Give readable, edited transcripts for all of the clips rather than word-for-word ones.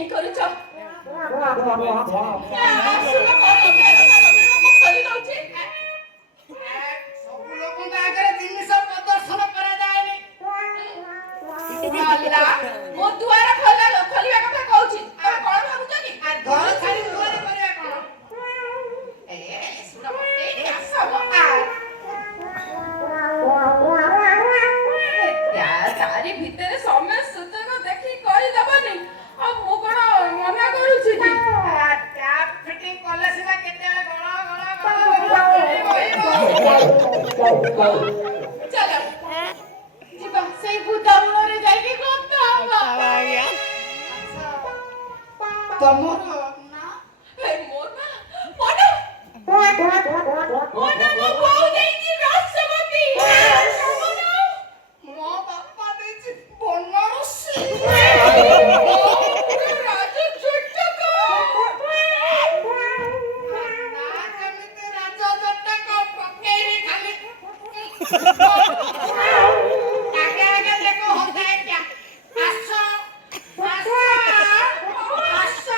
नहीं करूछ ସବୁ ଲୋକଙ୍କ ଆଗରେ ଜିନିଷ ପ୍ରଦର୍ଶନ କରାଯାଏନି। ମୋ ଦୁଆର ଖୋଲିବା କଥା କହୁଛି ଆମେ କଣ ଭାବୁଛ କି ଘର ଛାଡ଼ି ଦୁଆରେ କରିବା କଣ? ଶୁଣ ମତେ ଆସ ତାରି ଭିତରେ ସମୟ ସୁଯୋଗ ଦେଖି କରିଦବନି ଆଉ ମୁଁ କଣ ମନା କରୁଛି କି ଟ୍ୟାପ ଫିଟିଂ କଲେ ସିନା କେତେବେଳେ ଚାଲ ଯିବା ସେଇ ଭୂତାମୂଳରେ ଯାଇକି କଥା ହବା। ତମର ନା ମୋ ବୋଉ ଦେଇଛି ରସବତୀ ମୋ ବାପା ଦେଇଛି ବନରସି। ରାଜୁ ଛୋଟକ ନା କେମିତି ରାଜ ଜଟକ ପକେଇବି ଖାଲି ଆଗେ ଆଗେ ଦେଖ ହତାଏ କ୍ୟା ଆସ ଆସ ଆସ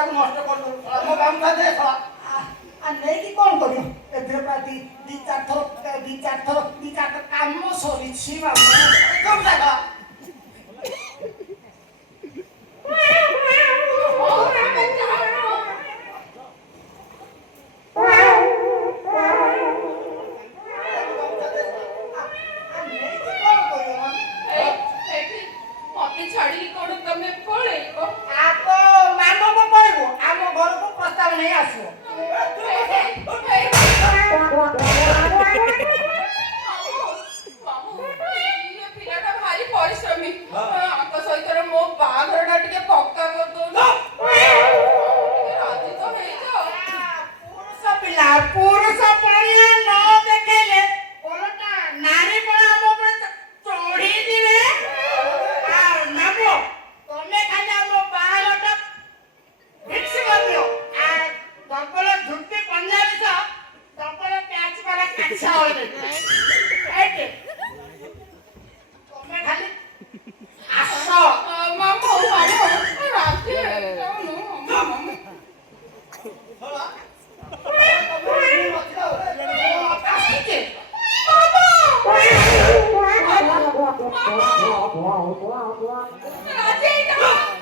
କପଡ଼ାକୁ ନଷ୍ଟ କରିଦେଲୁ ଶଳା ମୋ ଗାମୁଛା ଦେ ଶଳା ଆ ନେଇକି କ'ଣ କରିବ ଏଥିରେ ପ୍ରାୟ ଦି ଚାରିଥର କାମ ସରିଛି ବାବୁ କଣ ଜାଗା ମତେ ଛାଡିକି କୋଉଠୁ ତମେ ପଳେଇବ? ମାନବ କହିବୁ ଆମ ଘରକୁ ପ୍ରସ୍ତାବ ନେଇ ଆସିବ ମାମୁ, ଇଏ ପିଲାଟା ଭାରି ପରିଶ୍ରମୀ। ଆଙ୍କ ସହିତ ମୋ ବାହାଘରଟା ଟିକେ ପକ୍କା କରିଦଉନ। ଟିକେ ରାଜି ତ ହେଇଯାଅ। ପୁରୁଷ ପଣିଆ ନ ଦେଖେଇଲେ ଓଲଟା ନାରୀ ପଣ ଆମ ଉପରେ ଚଢିଯିବେ ଆଉ ନାମ ତମେ ଖାଲି ଆମ ବାହାଘରଟା ଫିକ୍ସ କରିଦିଅ ଆଉ ଡବଲ ଧୁତି ପଞ୍ଜାବୀ ସହ ଡବଲ ପ୍ୟାଚ୍ ବାଲା କାଛା ହଳେ ତମେ ଖାଲି ଆସ ମାମୁ ରାଜି ହେଇଯାଉନ। ମାମୁ ରାଜି ହେଇଯାଅ।